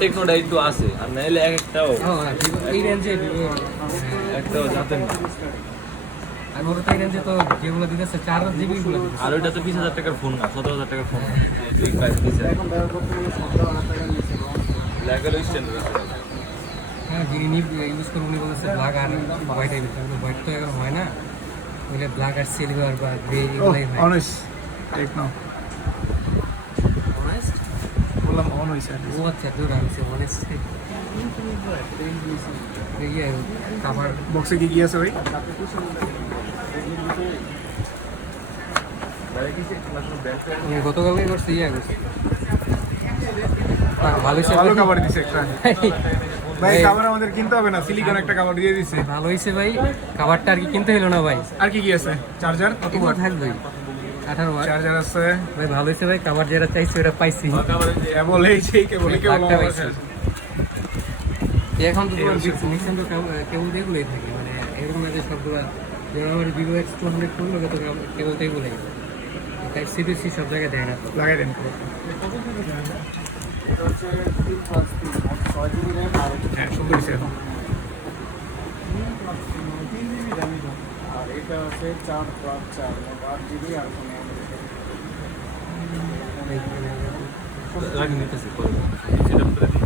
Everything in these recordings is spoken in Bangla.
টেকনোটাই তো আছে আর নাইলে একটাও এই রেঞ্জে একটাও জানতেন না। আর ওর তাই রেঞ্জে তো যেগুলো দিতেছে 4 GB গুলো দিতেছে। আর ওইটা তো 20,000 টাকার ফোন না, 17,000 টাকার ফোন। দুই প্রাইস দিচ্ছে লেগাল স্ট্যান্ডার্ড আছে। হ্যাঁ যিনি ইউজ করে উনি বলেছে ব্ল্যাক আর হোয়াইট আই দিতে, হোয়াইট তো এখন হয় না, ওইটা ব্ল্যাক আর সিলভার বা গ্রে এগুলাই হয়। অনেস্ট টেকনো বললাম অনেস্ট আর ও আচ্ছা দূর আছে অনেস্ট ইয়ে কাভার বক্সে কি আছে ভাই? গতকালকে করছি ইয়ে করছি ভালো ভালো কভার দিছে একটা ভাই। কভার আমাদের কিনতে হবে না, সিলিকন একটা কভার দিয়ে দিছে। ভালো হয়েছে ভাই, কাভারটা আর কি কিনতে হলো না ভাই। আর কি আছে? চার্জার কত এগুলো ওয়াট? থাকবে 18 ওয়াট চার্জার আছে ভাই। ভালো হয়েছে ভাই, কাভার যেটা চাইছি ওটা পাইছি। কেবল এই সেই কেবল একটা পাইছি। এখন তো তোমার মিক্সান তো কেবল এগুলোই থাকে, মানে এরকম না যে সবগুলো। যেমন আমার ভিভো X200 করলো তো কেবল তো এগুলোই, তাই সিবিসি সব জায়গায় দেয় না তো। লাগাই দেন। হ্যাঁ সুন্দর হয়েছে। আর এটা আছে 4+4 8GB আর রাখি নিতেছি পরে সেটা করে দিই।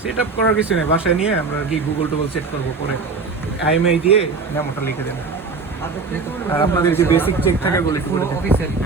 সেট আপ করার কিছু নেই, বাসায় নিয়ে আমরা কি গুগল টুগল সেট করবো, পরে IMEI দিয়ে নামটা লিখে দেন। আর আপনাদের যে বেসিক চেক থাকে বলে অফিসিয়ালি